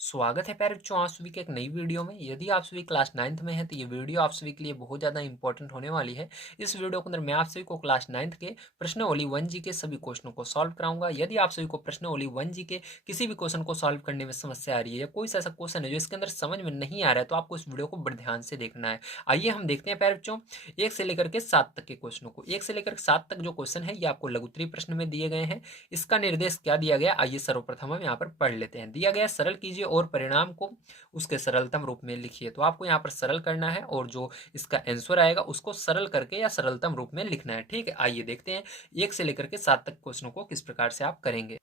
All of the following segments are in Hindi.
स्वागत है पैरेंट बच्चों, आप सभी के एक नई वीडियो में। यदि आप सभी क्लास 9th में हैं तो ये वीडियो आप सभी के लिए बहुत ज़्यादा इंपॉर्टेंट होने वाली है। इस वीडियो के अंदर मैं आप सभी को क्लास 9th के प्रश्नावली 1G के सभी क्वेश्चनों को सॉल्व कराऊंगा। यदि आप सभी को प्रश्नावली 1G के किसी भी क्वेश्चन को सॉल्व करने में समस्या आ रही है या कोई सा ऐसा क्वेश्चन है जो इसके अंदर समझ में नहीं आ रहा है, तो आपको इस वीडियो को बड़े ध्यान से देखना है। आइए हम देखते हैं पैरेंट बच्चों, 1 से लेकर के 7 तक के क्वेश्चनों को। 1 से लेकर 7 तक जो क्वेश्चन है ये आपको लघुत्तरीय प्रश्न में दिए गए हैं। इसका निर्देश क्या दिया गया, आइए सर्वप्रथम हम यहाँ पर पढ़ लेते हैं। दिया गया सरल कीजिए और परिणाम को उसके सरलतम रूप में लिखिए। तो आपको यहाँ पर सरल करना है और जो इसका आंसर आएगा उसको सरल करके या सरलतम रूप में लिखना है। ठीक है, आइए देखते हैं 1 से लेकर के 7 तक क्वेश्चनों को किस प्रकार से आप करेंगे।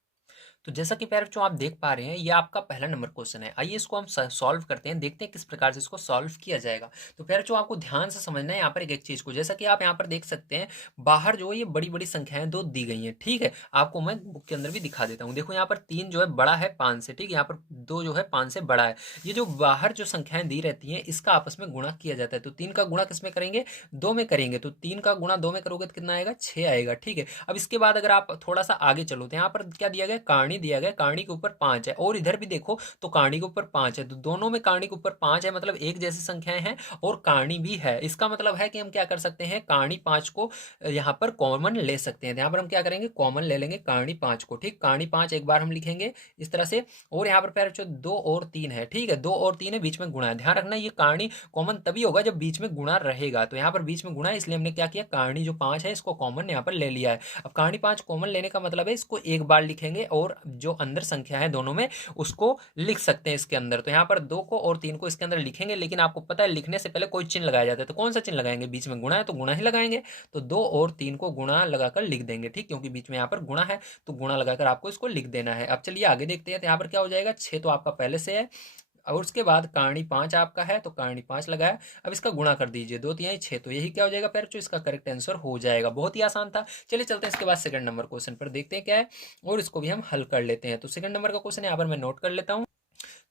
तो जैसा कि पैर बच्चों आप देख पा रहे हैं, ये आपका पहला नंबर क्वेश्चन है। आइए इसको हम सॉल्व करते हैं, देखते हैं किस प्रकार से इसको सॉल्व किया जाएगा। तो पैर बच्चों आपको ध्यान से समझना है यहाँ पर एक एक चीज को। जैसा कि आप यहाँ पर देख सकते हैं, बाहर जो है ये बड़ी बड़ी संख्याएं दो दी गई हैं। ठीक है, आपको मैं बुक के अंदर भी दिखा देता हूँ। देखो यहाँ पर 3 जो है बड़ा है 5 से, ठीक है, यहाँ पर 2 जो है 5 से बड़ा है। ये जो बाहर जो संख्याएं दी रहती हैं इसका आपस में गुणा किया जाता है। तो 3 का गुणा किस में करेंगे, 2 में करेंगे। तो 3 का गुणा 2 में करोगे तो कितना आएगा, 6 आएगा। ठीक है, अब इसके बाद अगर आप थोड़ा सा आगे चलो तो यहाँ पर क्या दिया गया, कहानी दिया गया, कहानी के ऊपर 5 है और इधर भी देखो तो कहानी के ऊपर 5 है। तो दोनों में कहानी के ऊपर 5 है, मतलब एक जैसी संख्याएं हैं और कहानी भी है। इसका मतलब है कि हम क्या कर सकते हैं, कहानी 5 को यहाँ पर कॉमन ले सकते हैं। यहाँ पर हम क्या करेंगे, कॉमन ले लेंगे कहानी 5 को। ठीक, कहानी 5 एक बार हम लिखेंगे इस तरह से। और यहाँ पर पैर जो 2 और 3 है, ठीक है, 2 और 3 है, बीच में गुणा है। ध्यान रखना ये कहानी कॉमन तभी होगा जब बीच में गुणा रहेगा। तो यहाँ पर बीच में गुणा है, इसलिए हमने क्या किया, कहानी जो 5 है इसको कॉमन यहाँ पर ले लिया है। अब कहानी 5 कॉमन लेने का मतलब है इसको एक बार लिखेंगे और जो अंदर संख्या है दोनों में उसको लिख सकते हैं इसके अंदर। तो यहाँ पर 2 को और 3 को इसके अंदर लिखेंगे, लेकिन आपको पता है लिखने से पहले कोई चिन्ह लगाया जाता है। तो कौन सा चिन्ह लगाएंगे, बीच में गुणा है तो गुणा ही लगाएंगे। तो 2 और 3 को गुणा लगाकर लिख देंगे। ठीक, क्योंकि बीच में यहाँ पर गुणा है तो गुणा लगाकर आपको इसको लिख देना है। अब चलिए आगे देखते हैं। तो यहाँ पर क्या हो जाएगा, 6 तो आपका पहले से है और उसके बाद कहानी 5 आपका है तो कहानी 5 लगाया। अब इसका गुणा कर दीजिए, 2 तिहाई 6, तो यही क्या हो जाएगा पैर, जो इसका करेक्ट आंसर हो जाएगा। बहुत ही आसान था। चलिए चलते हैं इसके बाद सेकंड नंबर क्वेश्चन पर, देखते हैं क्या है और इसको भी हम हल कर लेते हैं। तो सेकंड नंबर का क्वेश्चन यहाँ पर मैं नोट कर लेता हूँ।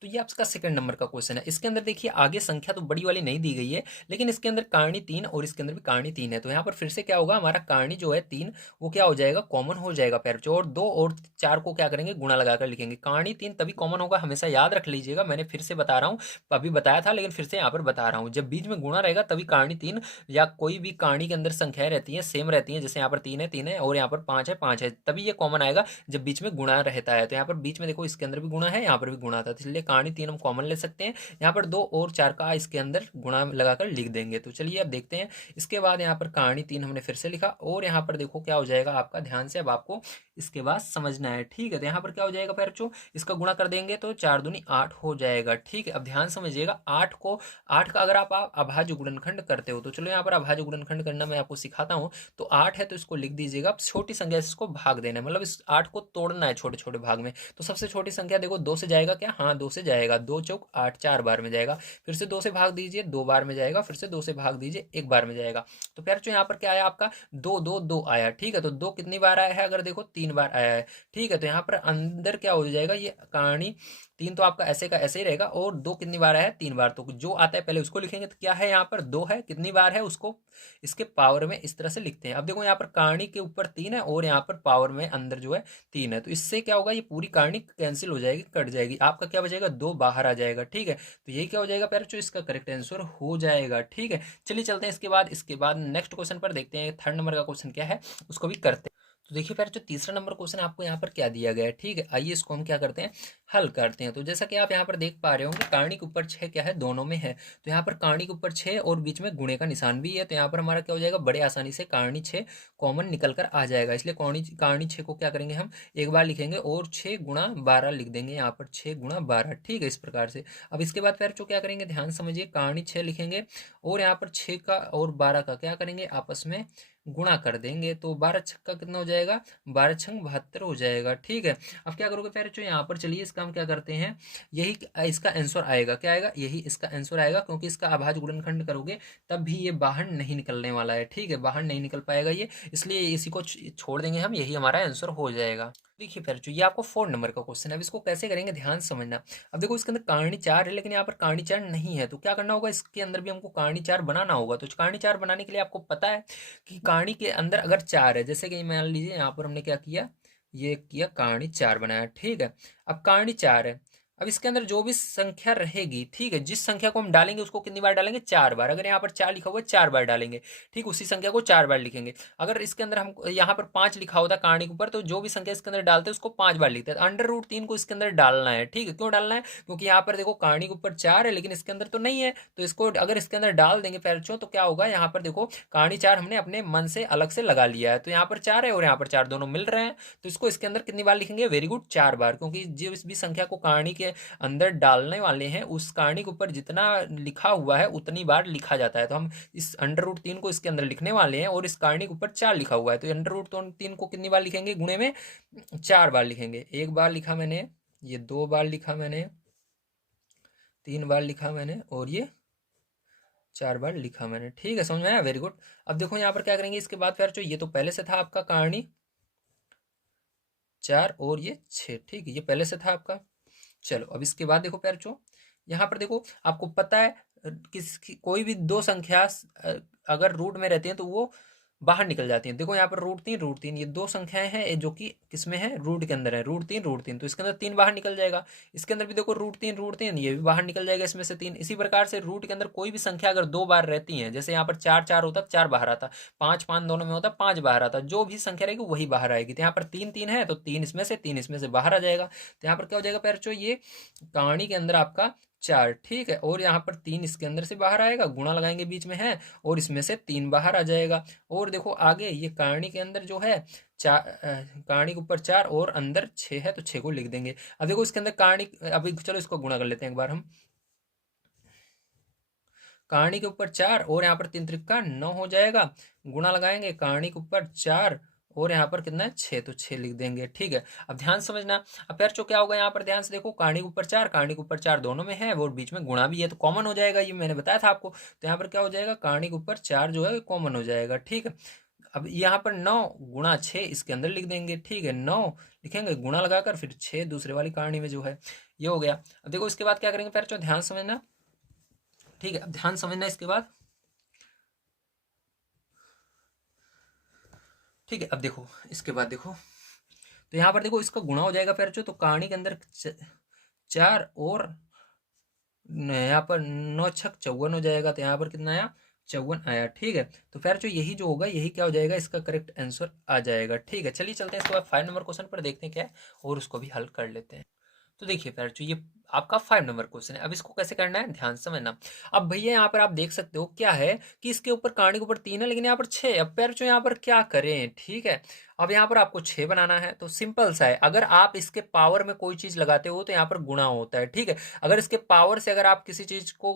तो ये आपका सेकंड नंबर का क्वेश्चन है। इसके अंदर देखिए आगे संख्या तो बड़ी वाली नहीं दी गई है, लेकिन इसके अंदर कहानी 3 और इसके अंदर भी कहानी 3 है। तो यहाँ पर फिर से क्या होगा, हमारा कहानी जो है 3 वो क्या हो जाएगा, कॉमन हो जाएगा पैर जो। और 2 और 4 को क्या करेंगे, गुणा लगाकर लिखेंगे। कहानी 3 तभी कॉमन होगा, हमेशा याद रख लीजिएगा। मैंने फिर से बता रहा हूँ, अभी बताया था लेकिन फिर से यहाँ पर बता रहा हूँ। जब बीच में गुणा रहेगा तभी कहानी 3 या कोई भी कहानी के अंदर संख्याएं रहती हैं सेम रहती हैं। जैसे यहाँ पर 3 है और यहाँ पर 5 है, तभी ये कॉमन आएगा जब बीच में गुणा रहता है। तो यहाँ पर बीच में देखो इसके अंदर भी गुणा है, यहाँ पर भी गुणा था, इसलिए कहानी 3 हम कॉमन ले सकते हैं। यहाँ पर 2 और 4 का इसके अंदर गुणा लगाकर लिख देंगे। तो चलिए अब देखते हैं। इसके बाद यहाँ पर कहानी 3 हमने फिर से लिखा और यहाँ पर देखो क्या हो जाएगा आपका, ध्यान से अब आपको इसके बाद समझना है। ठीक है, तो यहाँ पर क्या हो जाएगा पैर बच्चों, इसका गुणा कर देंगे तो 4 दूनी 8 हो जाएगा। ठीक है, अब ध्यान समझिएगा, 8 का अगर आप अभाज्य गुणनखंड करते हो तो चलो यहाँ पर अभाज्य गुणनखंड करना मैं आपको सिखाता हूँ। तो 8 है तो इसको लिख दीजिएगा। अब छोटी संख्या से इसको भाग देना है, मतलब इस 8 को तोड़ना है छोटे छोटे भाग में। तो सबसे छोटी संख्या देखो 2 से जाएगा क्या, हाँ 2 से जाएगा, 2 चौक 8, 4 बार में जाएगा। फिर से 2 से भाग दीजिए, 2 बार में जाएगा। फिर से 2 से भाग दीजिए, 1 बार में जाएगा। तो प्यार जो यहाँ पर क्या आया आपका, 2 2 2 आया। ठीक है, तो 2 कितनी बार आया है, अगर देखो 3 बार आया है। ठीक है, तो यहाँ पर अंदर क्या हो जाएगा, ये कहानी 3 तो आपका ऐसे का ऐसे ही रहेगा और 2 कितनी बार आया है, 3 बार। तो जो आता है पहले उसको लिखेंगे। तो क्या है यहाँ पर 2 है, कितनी बार है उसको इसके पावर में इस तरह से लिखते हैं। अब देखो यहाँ पर कहानी के ऊपर 3 है और यहाँ पर पावर में अंदर जो है 3 है। तो इससे क्या होगा, ये पूरी कहानी कैंसिल हो जाएगी, कट जाएगी। आपका क्या बचेगा, 2 बाहर आ जाएगा। ठीक है, तो यही क्या हो जाएगा प्यारे बच्चों, इसका करेक्ट आंसर हो जाएगा। ठीक है, चलिए चलते हैं इसके बाद नेक्स्ट क्वेश्चन पर, देखते हैं थर्ड नंबर का क्वेश्चन क्या है, उसको भी करते हैं। तो देखिए प्यारे जो तीसरा नंबर क्वेश्चन आपको यहाँ पर क्या दिया गया है। ठीक है, आइए इसको हम क्या करते हैं, हल करते हैं। तो जैसा कि आप यहाँ पर देख पा रहे होंगे, कहानी के ऊपर 6 क्या है, दोनों में है। तो यहाँ पर कहानी के ऊपर 6 और बीच में गुणे का निशान भी है। तो यहाँ पर हमारा क्या हो जाएगा, बड़े आसानी से कहानी 6 कॉमन निकल कर आ जाएगा। इसलिए कहानी 6 को क्या करेंगे, हम एक बार लिखेंगे और 6 गुणा 12 लिख देंगे। यहाँ पर 6 गुणा 12। ठीक है, इस प्रकार से। अब इसके बाद फिर जो क्या करेंगे, ध्यान समझिए, कहानी 6 लिखेंगे और यहाँ पर 6 का और 12 का क्या करेंगे, आपस में गुणा कर देंगे। तो 12 छक्का कितना हो जाएगा, 12 छंग 72 हो जाएगा। ठीक है, अब क्या करोगे प्यारे बच्चों, यहाँ पर चलिए इसका हम क्या करते हैं, यही इसका आंसर आएगा। क्या आएगा, यही इसका आंसर आएगा, क्योंकि इसका अभाज्य गुणनखंड करोगे तब भी ये बाहर नहीं निकलने वाला है। ठीक है, बाहर नहीं निकल पाएगा ये, इसलिए इसी को छोड़ देंगे हम, यही हमारा आंसर हो जाएगा। देखिए फिर जो ये आपको 4 नंबर का क्वेश्चन है, अब इसको कैसे करेंगे ध्यान समझना। अब देखो इसके अंदर कहानी 4 है, लेकिन यहाँ पर कहानी 4 नहीं है। तो क्या करना होगा, इसके अंदर भी हमको कहानी 4 बनाना होगा। तो कहानी 4 बनाने के लिए आपको पता है कि कहानी के अंदर अगर 4 है, जैसे कि मान लीजिए यहाँ पर हमने क्या किया, ये किया कहानी 4 बनाया। ठीक है, अब कहानी 4 है अब इसके अंदर जो भी संख्या रहेगी, ठीक है, जिस संख्या को हम डालेंगे उसको कितनी बार डालेंगे, 4 बार। अगर यहाँ पर 4 लिखा हुआ है 4 बार डालेंगे, ठीक, उसी संख्या को 4 बार लिखेंगे। अगर इसके अंदर हम यहाँ पर 5 लिखा होता कहानी के ऊपर, तो जो भी संख्या इसके अंदर डालते हैं उसको 5 बार लिखते हैं। अंडर रूट 3 को इसके अंदर डालना है, ठीक है। क्यों डालना है, क्योंकि यहाँ पर देखो कहानी के ऊपर 4 है लेकिन इसके अंदर तो नहीं है, तो इसको अगर इसके अंदर डाल देंगे पैरचो तो क्या होगा, यहाँ पर देखो कहानी 4 हमने अपने मन से अलग से लगा लिया है, तो यहाँ पर 4 है और यहाँ पर 4 दोनों मिल रहे हैं, तो इसको इसके अंदर कितनी बार लिखेंगे, वेरी गुड, 4 बार। क्योंकि जिस भी संख्या को कहानी के अंदर डालने वाले हैं उस कहानी के ऊपर जितना लिखा हुआ है उतनी बार लिखा जाता है। तो हम इस अंडर रूट 3 को इसके अंदर लिखने वाले हैं और इस कहानी के ऊपर 4 लिखा हुआ है, तो अंडर रूट 3 को कितनी बार लिखेंगे, गुणे में 4 बार लिखेंगे। एक बार लिखा मैंने, ये 2 बार लिखा मैंने, 3 बार लिखा मैंने और ये 4 बार लिखा मैंने, ठीक है, समझ में आया, वेरी गुड। अब देखो यहाँ पर क्या करेंगे इसके बाद फिर, जो ये तो पहले से था आपका कहानी 4 और ये 6, ठीक है, ये पहले से था आपका। चलो अब इसके बाद देखो प्यार चो, यहाँ पर देखो आपको पता है कोई भी दो संख्या अगर रूट में रहती हैं तो वो बाहर निकल जाती हैं। देखो यहाँ पर रूट 3 ये दो संख्याएं हैं जो कि किसमें है, रूट के अंदर है, रूट 3 तो इसके अंदर 3 बाहर निकल जाएगा। इसके अंदर भी देखो रूट 3 ये भी बाहर निकल जाएगा इसमें से 3। इसी प्रकार से रूट के अंदर कोई भी संख्या अगर 2 बार रहती है, जैसे यहाँ पर 4 4 होता, 4 बाहर आता, 5 5 दोनों में होता, 5 बाहर आता, जो भी संख्या रहेगी वही बाहर आएगी। तो यहाँ पर 3 3 है तो 3 इसमें से बाहर आ जाएगा। तो यहाँ पर क्या हो जाएगा पैरचो, ये कहानी के अंदर आपका 4, ठीक है, और यहाँ पर 3 इसके अंदर से बाहर आएगा, गुणा लगाएंगे बीच में है, और इसमें से 3 बाहर आ जाएगा। और देखो आगे ये कहानी के अंदर जो है कहानी के ऊपर 4 और अंदर 6 है, तो 6 को लिख देंगे। अब देखो इसके अंदर कहानी, अभी चलो इसको गुणा कर लेते हैं एक बार हम। कहानी के ऊपर 4 और यहाँ पर 3 त्रिका 9 हो जाएगा, गुणा लगाएंगे कहानी के ऊपर 4 और यहाँ पर कितना है 6, तो 6 लिख देंगे, ठीक है। अब ध्यान समझना, अब यार क्या होगा यहाँ पर, ध्यान से देखो कहानी के ऊपर 4 कहानी के ऊपर 4 दोनों में है और बीच में गुणा भी है, तो कॉमन हो जाएगा, ये मैंने बताया था आपको। तो यहाँ पर क्या हो जाएगा, कहानी के ऊपर 4 जो है कॉमन हो जाएगा, ठीक है। अब यहाँ पर 9 गुणा 6 इसके अंदर लिख देंगे, ठीक है, 9 लिखेंगे, गुणा लगाकर फिर 6 दूसरे वाली कहानी में जो है, ये हो गया। अब देखो इसके बाद क्या करेंगे पैर, ध्यान समझना, ठीक है। अब ध्यान समझना इसके बाद, ठीक है। अब देखो इसके बाद देखो, तो यहाँ पर देखो इसका गुणा हो जाएगा फिर, तो कहानी के अंदर 4 और यहाँ पर 9 छक 54 हो जाएगा, तो यहाँ पर कितना आया, 54 आया, ठीक है। तो फिर जो यही जो होगा यही क्या हो जाएगा, इसका करेक्ट आंसर आ जाएगा, ठीक है। चलिए चलते हैं इसके बाद 5 नंबर क्वेश्चन पर, देखते हैं क्या है और उसको भी हल कर लेते हैं। तो देखिए फिर जो ये आपका 5 नंबर क्वेश्चन है, अब इसको कैसे करना है ध्यान समझना। अब भैया यहाँ पर आप देख सकते हो क्या है कि इसके ऊपर कहानी के ऊपर 3 है लेकिन यहाँ पर 6। अब पैर जो यहाँ पर क्या करें, ठीक है। अब यहाँ पर आपको 6 बनाना है, तो सिंपल सा है, अगर आप इसके पावर में कोई चीज लगाते हो तो यहाँ पर गुणा होता है, ठीक है। अगर इसके पावर से अगर आप किसी चीज को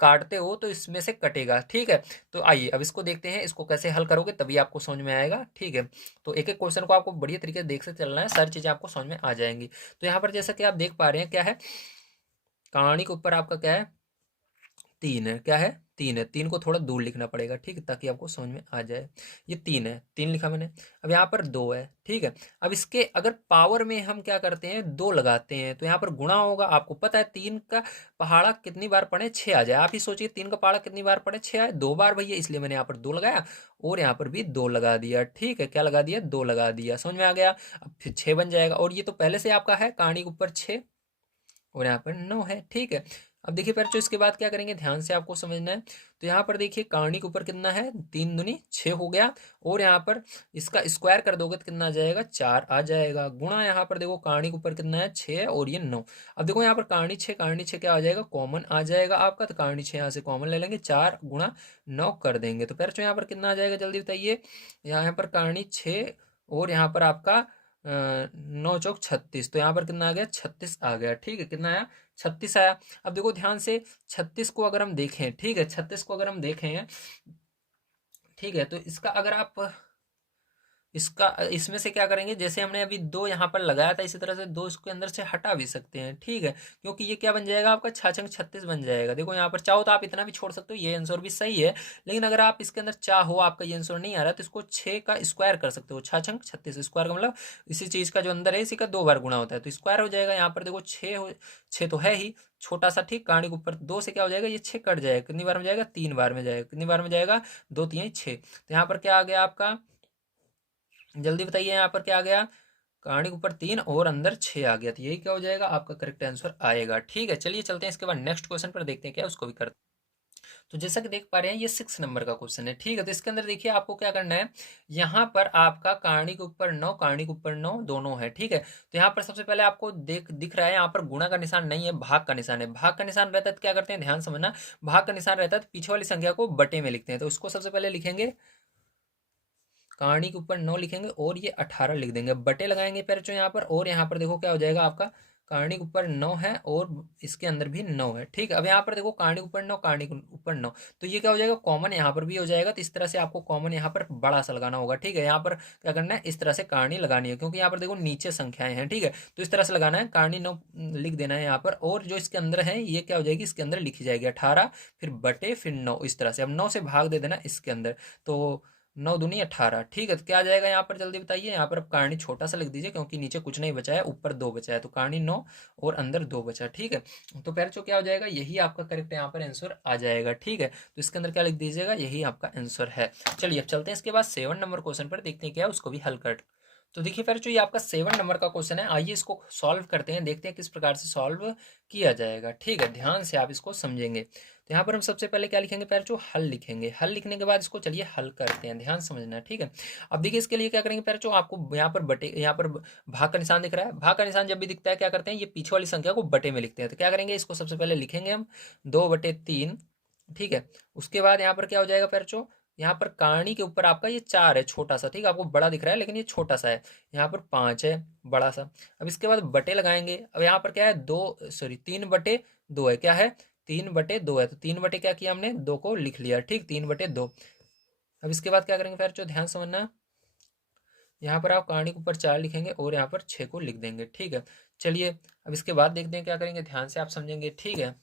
काटते हो तो इसमें से कटेगा, ठीक है। तो आइए अब इसको देखते हैं, इसको कैसे हल करोगे तभी आपको समझ में आएगा, ठीक है। तो एक एक क्वेश्चन को आपको बढ़िया तरीके से देख से चलना है, सारी चीजें आपको समझ में आ जाएंगी। तो यहाँ पर जैसा कि आप देख पा रहे हैं क्या है, कहानी के ऊपर आपका क्या है, 3 है, क्या है, 3 है। 3 को थोड़ा दूर लिखना पड़ेगा, ठीक है, ताकि आपको समझ में आ जाए। ये 3 है, 3 लिखा मैंने। अब यहाँ पर 2 है, ठीक है। अब इसके अगर पावर में हम क्या करते हैं, 2 लगाते हैं तो यहाँ पर गुणा होगा। आपको पता है 3 का पहाड़ा कितनी बार पढ़े, 6 आ जाए। आप ही सोचिए 3 का पहाड़ा कितनी बार पढ़े, 6 आए, 2 बार भैया, इसलिए मैंने यहाँ पर 2 लगाया और यहाँ पर भी 2 लगा दिया, ठीक है। क्या लगा दिया, 2 लगा दिया, समझ में आ गया। अब फिर 6 बन जाएगा और ये तो पहले से आपका है कहानी के ऊपर 6 और यहाँ पर 9 है, ठीक है। अब देखिए बच्चों इसके बाद क्या करेंगे, ध्यान से आपको समझना है। तो यहाँ पर देखिए कहानी के ऊपर कितना है, 3 दूनी 6 हो गया और यहाँ पर इसका स्क्वायर कर दोगे तो कितना आ जाएगा, 4 आ जाएगा। गुणा यहाँ पर देखो कहानी के ऊपर कितना है, 6 है और ये 9। अब देखो यहाँ पर कहानी 6 क्या आ जाएगा, कॉमन आ जाएगा आपका। तो कहानी 6 यहाँ से कॉमन ले लेंगे, 4 गुणा 9 कर देंगे। तो बच्चों यहाँ पर कितना आ जाएगा, जल्दी बताइए। यहाँ पर कहानी 6 और यहाँ पर आपका 9 चौक 36, तो यहाँ पर कितना आ गया, 36 आ गया, ठीक है। कितना आया, 36 आया। अब देखो ध्यान से 36 को अगर हम देखें, ठीक है, 36 को अगर हम देखें, ठीक है, तो इसका अगर आप इसका इसमें से क्या करेंगे, जैसे हमने अभी 2 यहाँ पर लगाया था इसी तरह से 2 इसके अंदर से हटा भी सकते हैं, ठीक है। क्योंकि ये क्या बन जाएगा आपका, 6×6 = 36 बन जाएगा। देखो यहाँ पर चाहो तो आप इतना भी छोड़ सकते हो, ये आंसर भी सही है। लेकिन अगर आप इसके अंदर चाहो आपका ये आंसर नहीं आ रहा तो इसको 6 का स्क्वायर कर सकते हो। 6×36 स्क्वायर का मतलब इसी चीज का जो अंदर है इसी का 2 बार गुणा होता है, तो स्क्वायर हो जाएगा। यहाँ पर देखो 6 तो है ही छोटा सा, ठीक। कहानी के ऊपर 2 से क्या हो जाएगा, ये 6 कट जाएगा, कितनी बार में जाएगा, 3 बार में जाएगा। कितनी बार में जाएगा, 2 3 6। तो यहाँ पर क्या आ गया आपका, जल्दी बताइए यहाँ पर क्या आ गया, कहानी के ऊपर 3 और अंदर 6 आ गया, तो यही क्या हो जाएगा आपका करेक्ट आंसर आएगा। ठीक है, चलिए चलते हैं इसके बाद नेक्स्ट क्वेश्चन पर, देखते हैं क्या उसको भी करते हैं। तो जैसा कि देख पा रहे हैं ये 6 नंबर का क्वेश्चन है। ठीक है, तो इसके अंदर देखिए आपको क्या करना है, यहाँ पर आपका कहानी के ऊपर 9, कहानी के ऊपर 9 दोनों है। ठीक है, तो यहाँ पर सबसे पहले आपको दिख रहा है, यहाँ पर गुणा का निशान नहीं है, भाग का निशान है। भाग का निशान रहता है तो क्या करते हैं, ध्यान समझना, भाग का निशान रहता है तो पीछे वाली संख्या को बटे में लिखते हैं। तो उसको सबसे पहले लिखेंगे, कहानी के ऊपर 9 लिखेंगे और ये 18 लिख देंगे, बटे लगाएंगे पैर यहाँ पर, और यहाँ पर देखो क्या हो जाएगा आपका, कहानी के ऊपर 9 है और इसके अंदर भी 9 है। ठीक है, अब यहाँ पर देखो कहानी के ऊपर 9, कहानी के ऊपर 9, तो ये क्या हो जाएगा, कॉमन यहाँ पर भी हो जाएगा। तो इस तरह से आपको कॉमन यहाँ पर बड़ा सा लगाना होगा। ठीक है, यहाँ पर क्या करना है, इस तरह से कहानी लगानी है, क्योंकि यहाँ पर देखो नीचे संख्याएं हैं। ठीक है, तो इस तरह से लगाना है, कहानी 9 लिख देना है यहाँ पर, और जो इसके अंदर है ये क्या हो जाएगी, इसके अंदर लिखी जाएगी 18, फिर बटे फिर 9, इस तरह से। अब 9 से भाग दे देना इसके अंदर, तो 9 दूनी 18। ठीक है, तो क्या आ जाएगा यहाँ पर, जल्दी बताइए। यहाँ पर अब कहानी छोटा सा लिख दीजिए, क्योंकि नीचे कुछ नहीं बचा है, ऊपर 2 बचा है, तो कहानी 9 और अंदर 2 बचा। ठीक है, तो पैरचो क्या हो जाएगा, यही आपका करेक्ट यहाँ पर आंसर आ जाएगा। ठीक है, तो इसके अंदर क्या लिख दीजिएगा, यही आपका आंसर है। चलिए अब चलते हैं इसके बाद 7 नंबर क्वेश्चन पर, देखते हैं क्या है उसको भी हल कर। तो देखिए फिर जो ये आपका 7 नंबर का क्वेश्चन है, आइए इसको सॉल्व करते हैं, देखते हैं किस प्रकार से सॉल्व किया जाएगा। ठीक है, ध्यान से आप इसको समझेंगे। तो यहाँ पर हम सबसे पहले क्या लिखेंगे पैर, जो हल लिखेंगे। हल लिखने के बाद इसको चलिए हल करते हैं, ध्यान समझना है। ठीक है, अब देखिए इसके लिए क्या करेंगे पैर, जो आपको यहाँ पर बटे, यहाँ पर भाग का निशान दिख रहा है, भाग का निशान जब भी दिखता है क्या करते हैं, ये पीछे वाली संख्या को बटे में लिखते हैं। तो क्या करेंगे, इसको सबसे पहले लिखेंगे हम 2/3। ठीक है, उसके बाद यहाँ पर क्या हो जाएगा पैर, जो यहाँ पर कहानी के ऊपर आपका ये 4 है, छोटा सा। ठीक है, आपको बड़ा दिख रहा है लेकिन ये छोटा सा है। यहाँ पर 5 है, बड़ा सा। अब इसके बाद बटे लगाएंगे। अब यहाँ पर क्या है, 3/2 है, क्या है, 3/2 है। तो 3 बटे क्या किया हमने, 2 को लिख लिया। ठीक, 3/2। अब इसके बाद क्या करेंगे फिर, जो ध्यान समझना, यहाँ पर आप कहानी के ऊपर 4 लिखेंगे और यहाँ पर 6 को लिख देंगे। ठीक है, चलिए अब इसके बाद देखते हैं क्या करेंगे, ध्यान से आप समझेंगे। ठीक है,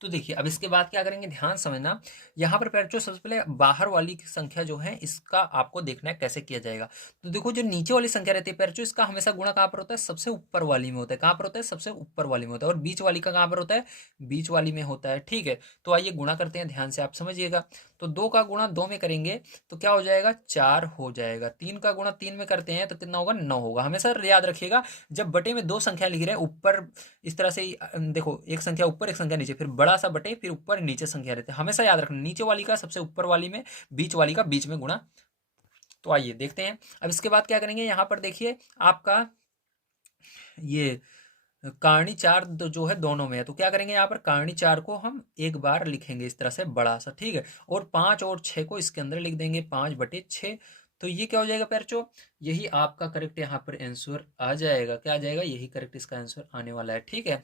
तो देखिए अब इसके बाद क्या करेंगे, ध्यान समझना, यहाँ पर पैर, सबसे पहले बाहर वाली की संख्या जो है इसका आपको देखना है कैसे किया जाएगा। तो देखो जो नीचे वाली संख्या रहती है पैर, इसका हमेशा गुणा कहाँ पर होता है, सबसे ऊपर वाली में होता है। कहाँ पर होता है, सबसे ऊपर वाली में होता है। और बीच वाली का कहाँ पर होता है, बीच वाली में होता है। ठीक है, तो आइए गुणा करते हैं, ध्यान से आप समझिएगा। तो 2 का गुणा 2 में करेंगे तो क्या हो जाएगा, 4 हो जाएगा। 3 का गुणा 3 में करते हैं तो कितना होगा, 9 होगा। हमेशा याद रखिएगा, जब बटे में 2 संख्या लिख रहे हैं ऊपर, इस तरह से देखो, एक संख्या ऊपर एक संख्या नीचे, फिर बड़ा सा बटे, फिर ऊपर नीचे संख्या रहते हैं। हमेशा याद रखना, नीचे वाली का सबसे ऊपर वाली में, बीच वाली का बीच में गुणा। तो आइए देखते हैं अब इसके बाद क्या करेंगे। यहाँ पर देखिए आपका ये कहानी 4 जो है दोनों में है, तो क्या करेंगे, यहाँ पर कहानी 4 को हम एक बार लिखेंगे इस तरह से बड़ा सा। ठीक है, और 5 और 6 को इसके अंदर लिख देंगे, 5/6। तो ये क्या हो जाएगा पैरचो, यही आपका करेक्ट यहाँ पर आंसर आ जाएगा। क्या आ जाएगा, यही करेक्ट इसका आंसर आने वाला है। ठीक है,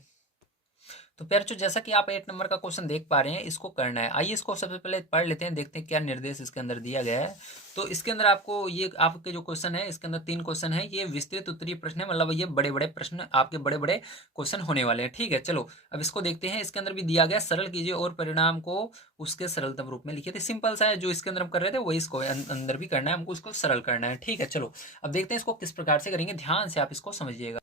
तो प्यारे, जैसा कि आप 8 नंबर का क्वेश्चन देख पा रहे हैं, इसको करना है। आइए इसको सबसे पहले पढ़ लेते हैं, देखते हैं क्या निर्देश इसके अंदर दिया गया है। तो इसके अंदर आपको ये आपके जो क्वेश्चन है, इसके अंदर 3 क्वेश्चन है, ये विस्तृत उत्तरीय प्रश्न है, मतलब ये बड़े बड़े प्रश्न, आपके बड़े बड़े क्वेश्चन होने वाले हैं। ठीक है, चलो अब इसको देखते हैं। इसके अंदर भी दिया गया, सरल कीजिए और परिणाम को उसके सरलतम रूप में लिखिए। तो सिंपल सा है, जो इसके अंदर हम कर रहे थे वही इसको अंदर भी करना है, हमको इसको सरल करना है। ठीक है, चलो अब देखते हैं इसको किस प्रकार से करेंगे, ध्यान से आप इसको समझिएगा।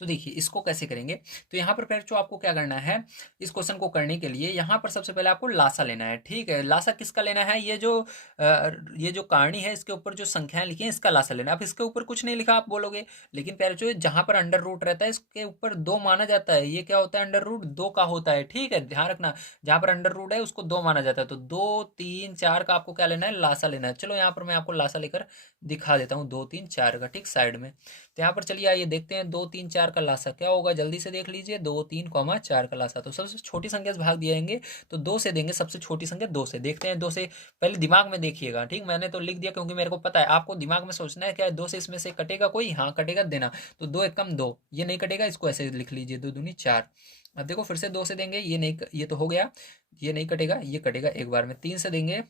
तो देखिए इसको कैसे करेंगे, तो यहाँ पर जो आपको क्या करना है, इस क्वेश्चन को करने के लिए यहाँ पर सबसे पहले आपको लासा लेना है। ठीक है, लासा किसका लेना है, ये जो कहानी है इसके ऊपर जो संख्याएं लिखी हैं इसका लासा लेना है। अब इसके ऊपर कुछ नहीं लिखा आप बोलोगे, लेकिन जो जहाँ पर अंडर रूट रहता है इसके ऊपर 2 माना जाता है। ये क्या होता है, अंडर रूट 2 का होता है। ठीक है, ध्यान रखना, जहाँ पर अंडर रूट है उसको 2 माना जाता है। तो 2, 3, 4 का आपको क्या लेना है, लासा लेना है। चलो यहाँ पर मैं आपको लासा लेकर दिखा देता हूँ, 2, 3, 4 का, ठीक साइड में। तो यहाँ पर चलिए आइए देखते हैं 2, 3, 4 का लासा क्या होगा, जल्दी से देख लीजिए। 2, 3, 4 का लासा, तो सबसे छोटी संख्या से भाग दिएंगे तो 2 से देंगे, सबसे छोटी संख्या 2 से। देखते हैं 2 से, पहले दिमाग में देखिएगा। ठीक, मैंने तो लिख दिया क्योंकि मेरे को पता है, आपको दिमाग में सोचना है क्या है, 2 से इसमें से कटेगा कोई, हाँ कटेगा, देना। तो 2 एक कम 2, ये नहीं कटेगा, इसको ऐसे लिख लीजिए, 2 दूनी 4। अब देखो फिर से 2 से देंगे, ये नहीं, ये तो हो गया, ये नहीं कटेगा, ये कटेगा एक बार में। 3 से देंगे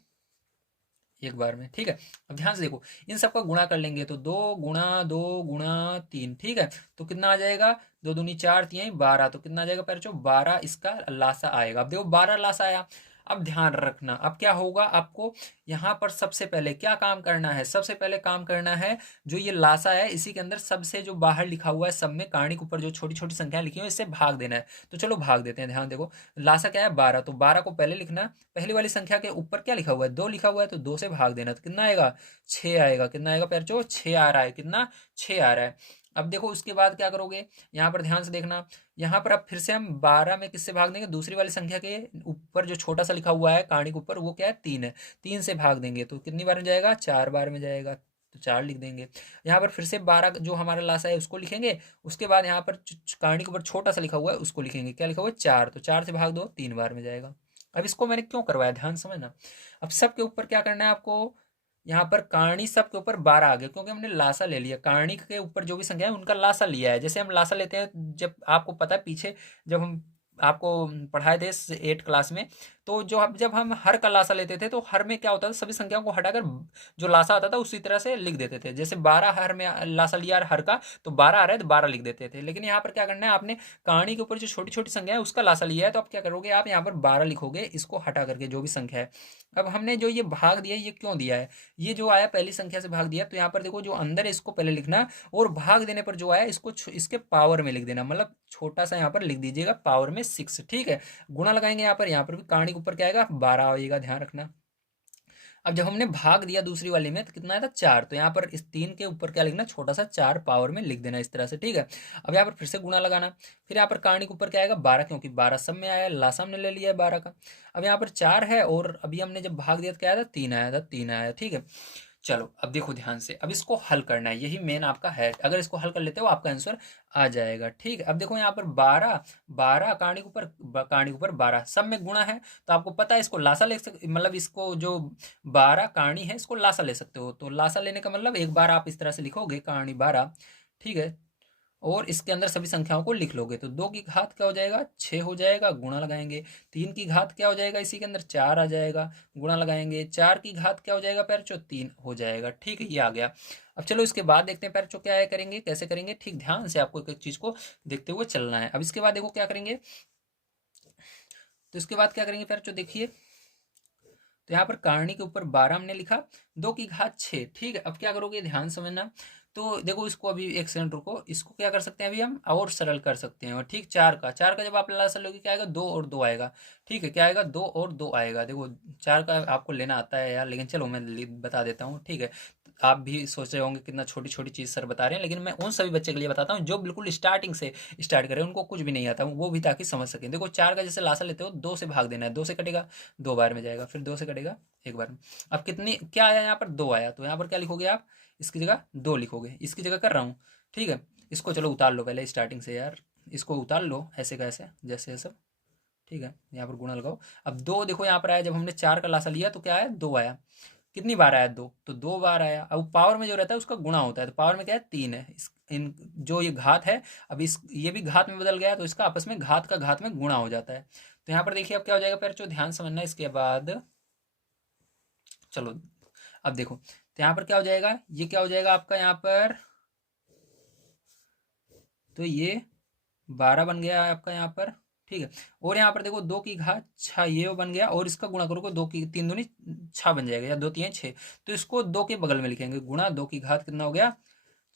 एक बार में। ठीक है, अब ध्यान से देखो, इन सबका गुणा कर लेंगे तो 2 × 2 × 3। ठीक है, तो कितना आ जाएगा, 2 दूनी 4, 3 12। तो कितना आ जाएगा पैर, 12 इसका लासा आएगा। अब देखो 12 लासा आया। अब ध्यान रखना, अब क्या होगा, आपको यहाँ पर सबसे पहले क्या काम करना है, सबसे पहले काम करना है जो ये लासा है इसी के अंदर सबसे जो बाहर लिखा हुआ है सब में कहानी के ऊपर जो छोटी छोटी संख्याएं लिखी हुई इससे भाग देना है। तो चलो भाग देते हैं। ध्यान देखो, लासा क्या है 12, तो 12 को पहले लिखना, पहली वाली संख्या के ऊपर क्या लिखा हुआ है 2 लिखा हुआ है, तो 2 से भाग देना, तो कितना आएगा 6 आएगा। कितना आएगा पैरचो 6 आ रहा है, कितना 6 आ रहा है। अब देखो उसके बाद क्या करोगे, यहाँ पर ध्यान से देखना, यहाँ पर अब फिर से हम 12 में किससे भाग देंगे, दूसरी वाली संख्या के ऊपर जो छोटा सा लिखा हुआ है कहानी के ऊपर वो क्या है 3 है, 3 से भाग देंगे तो कितनी बार में जाएगा 4 बार में जाएगा, तो 4 लिख देंगे। यहाँ पर फिर से 12 जो हमारा लासा है उसको लिखेंगे, उसके बाद यहाँ पर कहानी के ऊपर छोटा सा लिखा हुआ है उसको लिखेंगे, क्या लिखा हुआ है 4, तो 4 से भाग दो 3 बार में जाएगा। अब इसको मैंने क्यों करवाया ध्यान समझना। अब सबके ऊपर क्या करना है आपको, यहाँ पर कहानी सब के ऊपर 12 आ गया क्योंकि हमने लासा ले लिया, कहानी के ऊपर जो भी संख्या है उनका लासा लिया है। जैसे हम लासा लेते हैं, जब आपको पता है पीछे जब हम आपको पढ़ाए थे 8 क्लास में, तो जो जब हम हर का लासा लेते थे तो हर में क्या होता था, सभी संख्याओं को हटाकर जो लासा आता था उसी तरह से लिख देते थे। जैसे 12 हर में लासा लिया हर का, तो 12 आ रहा है तो 12 लिख देते थे। लेकिन यहाँ पर क्या करना है, आपने कहानी के ऊपर जो छोटी छोटी संख्या है उसका लासा लिया है, तो आप क्या करोगे, आप यहाँ पर 12 लिखोगे इसको हटा करके जो भी संख्या है। अब हमने जो ये भाग दिया ये क्यों दिया है, ये जो आया पहली संख्या से भाग दिया, तो यहाँ पर देखो जो अंदर है इसको पहले लिखना, और भाग देने पर जो आया इसको इसके पावर में लिख देना, मतलब छोटा सा यहाँ पर लिख दीजिएगा पावर में 6। ठीक है, गुणा लगाएंगे यहाँ पर भी कहानी के ऊपर क्या आएगा 12 आएगा, ध्यान रखना। अब जब हमने भाग दिया दूसरी वाली में तो कितना आया था 4, तो यहाँ पर इस 3 के ऊपर क्या लिखना, छोटा सा 4 पावर में लिख देना इस तरह से। ठीक है, अब यहाँ पर फिर से गुणा लगाना, फिर यहाँ पर कहानी के ऊपर क्या आएगा 12, क्योंकि 12 सब में आया, लासा हमने ले लिया है 12 का। अब यहाँ पर 4 है और अभी हमने जब भाग दिया तो क्या आया था 3 आया था, 3 आया। ठीक है, चलो अब देखो ध्यान से, अब इसको हल करना है, यही मेन आपका है। अगर इसको हल कर लेते हो आपका आंसर आ जाएगा। ठीक है, अब देखो यहाँ पर 12, 12 कहानी के ऊपर, कहानी के ऊपर 12 सब में गुणा है, तो आपको पता है इसको लासा ले सकते, मतलब इसको जो 12 कहानी है इसको लासा ले सकते हो, तो लासा लेने का मतलब एक बार आप इस तरह से लिखोगे कहानी 12। ठीक है, और इसके अंदर सभी संख्याओं को लिख लोगे, तो 2 की घात क्या हो जाएगा 6 हो जाएगा, गुणा लगाएंगे। 3 की घात क्या हो जाएगा, इसी के अंदर 4 आ जाएगा, गुणा लगाएंगे। 4 की घात क्या हो जाएगा पैरचो 3 हो जाएगा। ठीक है, ये आ गया। अब चलो इसके बाद देखते हैं पैरचो क्या है करेंगे, कैसे करेंगे। ठीक, ध्यान से आपको एक एक चीज को देखते हुए चलना है। अब इसके बाद देखो क्या करेंगे, तो इसके बाद क्या करेंगे पैरचो देखिए, तो यहाँ पर कहानी के ऊपर 12 हमने लिखा, 2 की घात 6। ठीक है, अब क्या करोगे ध्यान समझना, तो देखो इसको अभी एक सेकंड रुको, इसको क्या कर सकते हैं अभी हम और सरल कर सकते हैं। और ठीक, 4 का जब आप लासा लोगे क्या आएगा 2 और 2 आएगा। ठीक है, क्या आएगा 2 और 2 आएगा। देखो 4 का आपको लेना आता है यार, लेकिन चलो मैं बता देता हूँ। ठीक है, आप भी सोच रहे होंगे कितना छोटी छोटी चीज़ सर बता रहे हैं, लेकिन मैं उन सभी बच्चे के लिए बताता हूँ जो बिल्कुल स्टार्टिंग से स्टार्ट करें, उनको कुछ भी नहीं आता, वो भी ताकि समझ सकें। देखो 4 का जैसे लासा लेते हो 2 से भाग देना है, 2 से कटेगा 2 बार में जाएगा, फिर 2 से कटेगा 1 बार में। अब कितनी क्या आया यहाँ पर 2 आया, तो यहाँ पर क्या लिखोगे आप, इसकी जगह 2 लिखोगे, इसकी जगह कर रहा हूँ। ठीक है, इसको चलो उतार लो पहले स्टार्टिंग से यार, इसको उतार लो ऐसे का ऐसे जैसे ऐसे। ठीक है, यहाँ पर गुणा लगाओ। अब 2 देखो यहाँ पर आया, जब हमने 4 का लासा लिया तो क्या आया 2 आया। कितनी बार आया 2, तो 2 बार आया। अब पावर में जो रहता है उसका गुणा होता है, तो पावर में क्या है 3 है। इस इन जो ये घात है, अब इस ये भी घात में बदल गया, तो इसका आपस में घात का घात में गुणा हो जाता है। तो यहाँ पर देखिए अब क्या हो जाएगा पैर, ध्यान समझना। इसके बाद चलो अब देखो, तो यहाँ पर क्या हो जाएगा, ये क्या हो जाएगा आपका यहाँ पर, तो ये 12 बन गया आपका यहाँ पर। ठीक है, और यहाँ पर देखो 2 की घात 6 ये बन गया, और इसका गुणा करोगे 2 की 3 दूनी 6 बन जाएगा, या 2 3 6, तो इसको 2 के बगल में लिखेंगे, गुणा 2 की घात कितना हो गया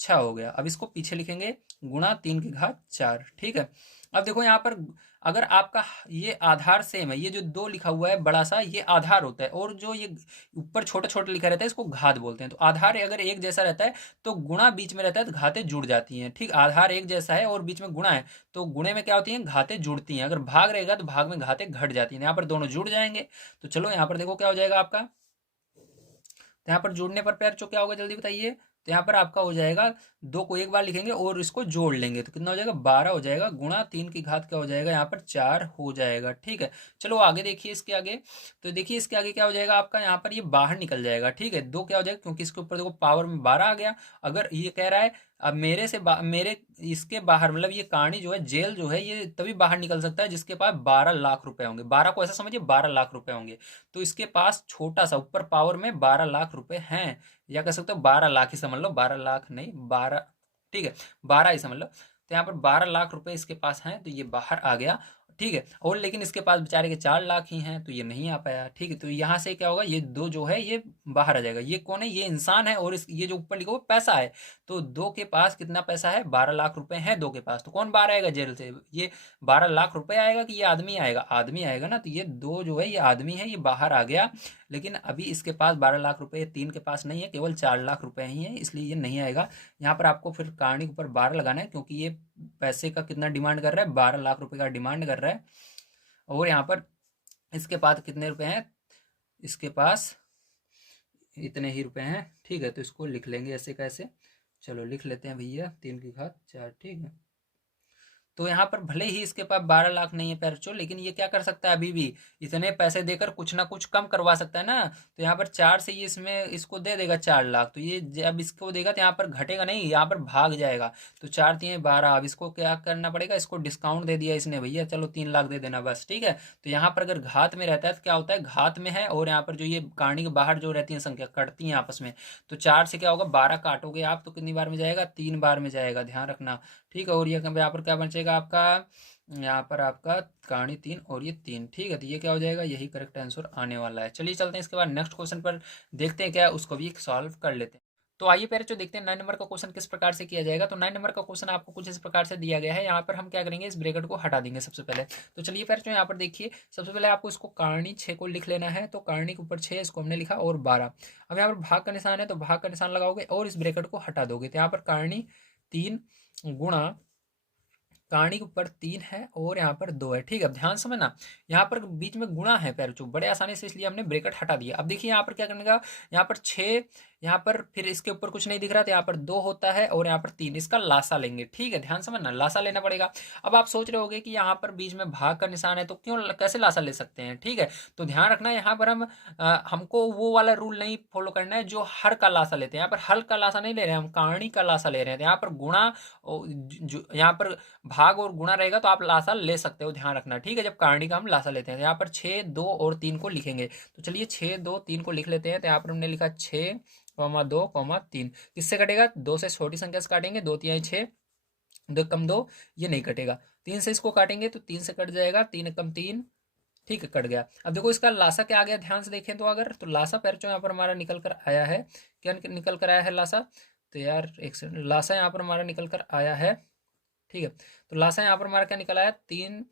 6 हो गया। अब इसको पीछे लिखेंगे गुणा 3 की घात 4। ठीक है, अब देखो यहाँ पर अगर आपका ये आधार सेम है, ये जो 2 लिखा हुआ है बड़ा सा ये आधार होता है, और जो ये ऊपर छोटा छोटा लिखा रहता है इसको घात बोलते हैं। तो आधार अगर एक जैसा रहता है तो गुणा बीच में रहता है तो घातें जुड़ जाती हैं। ठीक, आधार एक जैसा है और बीच में गुणा है तो गुणे में क्या होती हैं घातें जुड़ती हैं, अगर भाग रहेगा तो भाग में घातें घट जाती हैं। यहाँ पर दोनों जुड़ जाएंगे, तो चलो यहाँ पर देखो क्या हो जाएगा आपका, तो यहाँ पर जोड़ने पर पैर क्या होगा जल्दी बताइए, तो यहाँ पर आपका हो जाएगा 2 को एक बार लिखेंगे और इसको जोड़ लेंगे, तो कितना हो जाएगा 12 हो जाएगा, गुणा 3 की घात क्या हो जाएगा यहाँ पर 4 हो जाएगा। ठीक है, चलो आगे देखिए इसके आगे, तो देखिए इसके आगे क्या हो जाएगा आपका, यहाँ पर ये बाहर निकल जाएगा। ठीक है, 2 क्या हो जाएगा, क्योंकि इसके ऊपर देखो पावर में 12 आ गया। अगर ये कह रहा है अब मेरे से मेरे इसके बाहर, मतलब ये कहानी जो है जेल जो है ये तभी बाहर निकल सकता है जिसके पास 12 लाख रुपए होंगे। 12 को ऐसा समझिए 12 लाख रुपए होंगे, तो इसके पास छोटा सा ऊपर पावर में 12 लाख रुपए हैं, या कह सकते हो 12 लाख ही समझ लो, 12 लाख नहीं 12। ठीक है, 12 ही समझ लो, तो यहाँ पर 12 लाख रुपए इसके पास हैं, तो ये बाहर आ गया। ठीक है। और लेकिन इसके पास बेचारे के 4 लाख ही हैं, तो ये नहीं आ पाया। ठीक है, तो यहाँ से क्या होगा, ये 2 जो है ये बाहर आ जाएगा। ये कौन है, ये इंसान है, और इस ये जो ऊपर लिखा हुआ पैसा है, तो 2 के पास कितना पैसा है, 12 लाख रुपए हैं 2 के पास। तो कौन बाहर आएगा जेल से, ये 12 लाख रुपए आएगा कि ये आदमी आएगा, आदमी आएगा ना। तो ये 2 जो है ये आदमी है, ये बाहर आ गया। लेकिन अभी इसके पास 12 लाख रुपए 3 के पास नहीं है, केवल 4 लाख रुपए ही है, इसलिए ये नहीं आएगा। यहाँ पर आपको फिर कहानी के ऊपर 12 लगाना है, क्योंकि ये पैसे का कितना डिमांड कर रहा है, 12 लाख रुपए का डिमांड कर रहा है। और यहाँ पर इसके पास कितने रुपए हैं, इसके पास इतने ही रुपए हैं। ठीक है, तो इसको लिख लेंगे ऐसे कैसे, चलो लिख लेते हैं भैया, 3 की घात 4। ठीक है, तो यहाँ पर भले ही इसके पास 12 लाख नहीं है पैरचो, लेकिन ये क्या कर सकता है, अभी भी इतने पैसे देकर कुछ ना कुछ कम करवा सकता है ना। तो यहाँ पर 4 से ये इसमें इसको दे देगा 4 लाख, तो ये जब इसको देगा तो यहाँ पर घटेगा नहीं, यहाँ पर भाग जाएगा। तो 4 3 12, अब इसको क्या करना पड़ेगा, इसको डिस्काउंट दे दिया इसने, भैया चलो 3 लाख दे देना बस। ठीक है, तो यहाँ पर अगर घात में रहता है तो क्या होता है, घात में है, और यहाँ पर जो ये कहानी के बाहर जो रहती है संख्या कटती है आपस में, तो 4 से क्या होगा, 12 काटोगे आप तो कितनी बार में जाएगा, 3 बार में जाएगा, ध्यान रखना। ठीक है, और ये यहाँ पर क्या बचेगा आपका, यहाँ पर आपका कहानी 3 और ये 3। ठीक है, तो ये क्या हो जाएगा, यही करेक्ट आंसर आने वाला है। चलिए चलते हैं इसके बाद नेक्स्ट क्वेश्चन पर, देखते हैं क्या उसको भी सॉल्व कर लेते हैं। तो आइए पहले जो देखते हैं 9 नंबर का क्वेश्चन किस प्रकार से किया जाएगा। तो 9 नंबर का क्वेश्चन आपको कुछ इस प्रकार से दिया गया है। यहाँ पर हम क्या करेंगे, इस ब्रैकेट को हटा देंगे सबसे पहले। तो चलिए पहले जो यहाँ पर देखिए, सबसे पहले आपको इसको कहानी 6 को लिख लेना है। तो कहानी के ऊपर 6 इसको हमने लिखा, और 12। अब यहाँ पर भाग का निशान है, तो भाग का निशान लगाओगे और इस ब्रैकेट को हटा दोगे। तो यहाँ पर कहानी 3 गुणा कहानी के ऊपर 3 है और यहाँ पर 2 है। ठीक है, अब ध्यान समझना, यहाँ पर बीच में गुणा है पैरचो, बड़े आसानी से, इसलिए हमने ब्रैकेट हटा दिया। अब देखिए यहाँ पर क्या करने का, यहाँ पर 6, यहाँ पर फिर इसके ऊपर कुछ नहीं दिख रहा, तो यहाँ पर 2 होता है और यहाँ पर 3, इसका लासा लेंगे। ठीक है, ध्यान समझना, लासा लेना पड़ेगा। अब आप सोच रहे होगे कि यहाँ पर बीच में भाग का निशान है, तो क्यों कैसे लासा ले सकते हैं। ठीक है, तो ध्यान रखना, यहाँ पर हमको वो वाला रूल नहीं फॉलो करना है जो हर का लासा लेते हैं। यहाँ पर हल का लासा नहीं ले रहे हैं, हम कहानी का लासा ले रहे हैं। तो यहाँ पर गुणा, यहाँ पर भाग और गुणा रहेगा तो आप लासा ले सकते हो, ध्यान रखना। ठीक है, जब कहानी का हम लासा लेते हैं, तो यहाँ पर 6 2 और 3 को लिखेंगे। तो चलिए 6 2 3 को लिख लेते हैं। तो यहाँ पर हमने लिखा 6 2 3, किससे कटेगा, 2 से छोटी संख्या से काटेंगे, 2 3 6, 2 कम 2, ये नहीं कटेगा। 3 से इसको काटेंगे तो 3 से कट जाएगा, 3 कम 3। ठीक है, कट गया। अब देखो इसका लासा क्या आ गया, ध्यान से देखें तो, अगर तो लासा पैरचो यहाँ पर हमारा निकल कर आया है, क्या निकल कर आया है लासा, तो यार एक सेकंड, लासा यहाँ पर हमारा निकल कर आया है। ठीक है, तो लासा यहाँ पर हमारा क्या निकला है, 3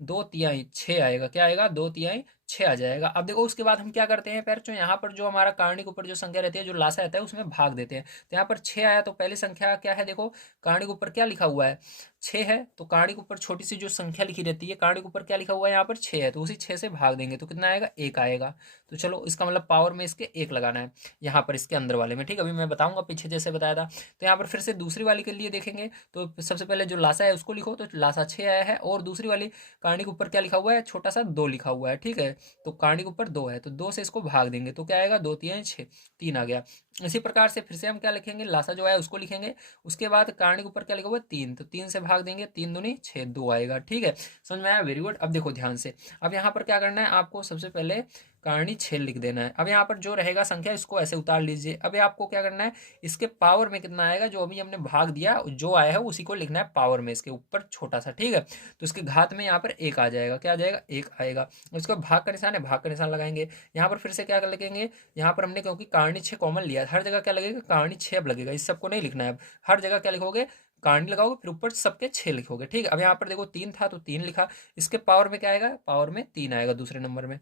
2 तिहाई 6 आएगा, क्या आएगा, 2 तिहाई 6 आ जाएगा। अब देखो उसके बाद हम क्या करते हैं पैरचो, यहाँ पर जो हमारा कहानी के ऊपर जो संख्या रहती है, जो लासा रहता है, उसमें भाग देते हैं। तो यहाँ पर 6 आया, तो पहली संख्या क्या है, देखो कहानी के ऊपर क्या लिखा हुआ है, 6 है, तो कहानी के ऊपर छोटी सी जो संख्या लिखी रहती है, कहानी के ऊपर क्या लिखा हुआ है, यहाँ पर 6 है, तो उसी 6 से भाग देंगे तो कितना आएगा, 1 आएगा। तो चलो इसका मतलब पावर में इसके 1 लगाना है यहाँ पर इसके अंदर वाले में। ठीक है, अभी मैं बताऊंगा पीछे जैसे बताया था। तो यहाँ पर फिर से दूसरी वाली के लिए देखेंगे, तो सबसे पहले जो लासा है उसको लिखो, तो लासा 6 आया है, और दूसरी वाली कहानी के ऊपर क्या लिखा हुआ है, छोटा सा 2 लिखा हुआ है। ठीक है, तो कहानी के ऊपर 2 है, तो 2 से इसको भाग देंगे तो क्या आएगा, 2 3 6, 3 आ गया। इसी प्रकार से फिर से हम क्या लिखेंगे, लासा जो है उसको लिखेंगे, उसके बाद कहानी के ऊपर क्या लिखा हुआ है, 3, तो 3 से भाग देंगे, 3 दूनी 6, 2 आएगा। ठीक है, समझ में आया, वेरी गुड। अब देखो ध्यान से, अब यहाँ पर क्या करना है आपको, सबसे पहले कहानी 6 लिख देना है। अब यहाँ पर जो रहेगा संख्या इसको ऐसे उतार लीजिए। अब आपको क्या करना है, इसके पावर में कितना आएगा, जो अभी हमने भाग दिया जो आया है उसी को लिखना है पावर में, इसके ऊपर छोटा सा। ठीक है, तो इसके घात में यहाँ पर 1 आ जाएगा, क्या आ जाएगा, 1 आएगा। उसको भाग का निशान है, भाग का निशान लगाएंगे। यहाँ पर फिर से क्या लिखेंगे, यहाँ पर हमने क्योंकि कहानी 6 कॉमन लिया है, हर जगह क्या लगेगा, कहानी 6 अब लगेगा, इस सबको नहीं लिखना है। अब हर जगह क्या लिखोगे, कहानी लगाओगे, फिर ऊपर सबके 6 लिखोगे। ठीक है, अब यहाँ पर देखो 3 था तो 3 लिखा, इसके पावर में क्या आएगा, पावर में 3 आएगा दूसरे नंबर में,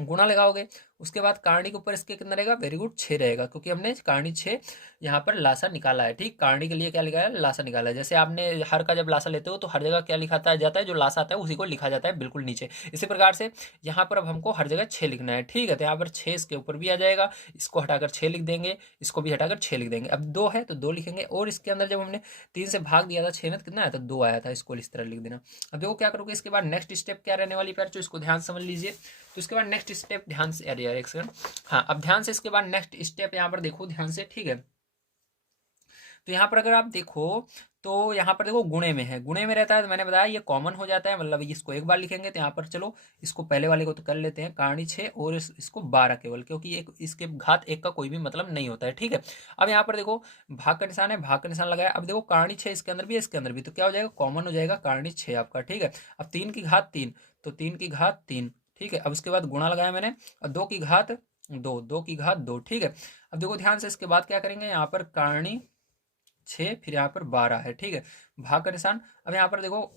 गुणा लगाओगे। उसके बाद कहानी के ऊपर इसके कितना रहेगा, वेरी गुड 6 रहेगा, क्योंकि हमने कहानी 6 यहाँ पर लासा निकाला है। ठीक, कहानी के लिए क्या लिखा है, लासा निकाला है। जैसे आपने हर का जब लासा लेते हो तो हर जगह क्या लिखाता है जाता है, जो लासा आता है उसी को लिखा जाता है बिल्कुल नीचे। इसी प्रकार से यहाँ पर अब हमको हर जगह 6 लिखना है। ठीक है, तो यहाँ पर 6 इसके ऊपर भी आ जाएगा, इसको हटाकर 6 लिख देंगे, इसको भी हटाकर 6 लिख देंगे। अब 2 है तो 2 लिखेंगे, और इसके अंदर जब हमने 3 से भाग दिया था 6 में, तो कितना आया था, 2 आया था, इसको इस तरह लिख देना। अब देखो क्या करोगे, इसके बाद नेक्स्ट स्टेप क्या रहने वाली पैर, इसको ध्यान समझ लीजिए। तो इसके बाद नेक्स्ट स्टेप ध्यान से, अरे यार एक सेकंड, हाँ अब ध्यान से इसके बाद नेक्स्ट स्टेप यहाँ पर देखो ध्यान से। ठीक है, तो यहाँ पर अगर आप देखो तो यहाँ पर देखो गुणे में है, गुणे में रहता है तो मैंने बताया ये कॉमन हो जाता है, मतलब इसको एक बार लिखेंगे। तो यहाँ पर चलो इसको पहले वाले को तो कर लेते हैं, करणी 6 और इसको 12 केवल, क्योंकि एक इसके घात 1 का कोई भी मतलब नहीं होता है, ठीक है। अब यहाँ पर देखो भाग का निशान है, भाग का निशान लगाया। अब देखो करणी 6 इसके अंदर भी है, इसके अंदर भी, तो क्या हो जाएगा, कॉमन हो जाएगा करणी 6 आपका, ठीक है। अब 3 की घात 3, तो 3 की घात 3, ठीक है। अब उसके बाद गुणा लगाया मैंने, और 2 की घात 2, 2 की घात 2, ठीक है। अब देखो ध्यान से, इसके बाद क्या करेंगे, यहाँ पर करणी 6 फिर यहाँ पर 12 है, ठीक है, भाग का निशान। अब यहाँ पर देखो